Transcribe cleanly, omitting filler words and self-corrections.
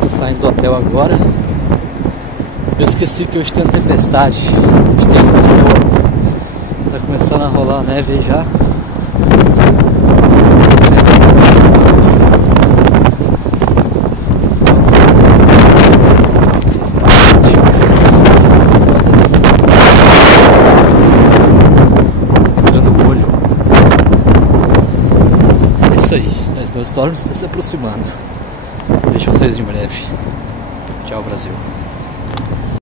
Tô saindo do hotel agora. Eu esqueci que hoje tem uma tempestade. Hoje tem essa. Tá começando a rolar a neve aí já. É isso aí, a Snowstorm está se aproximando. Vejo vocês em breve. Tchau, Brasil.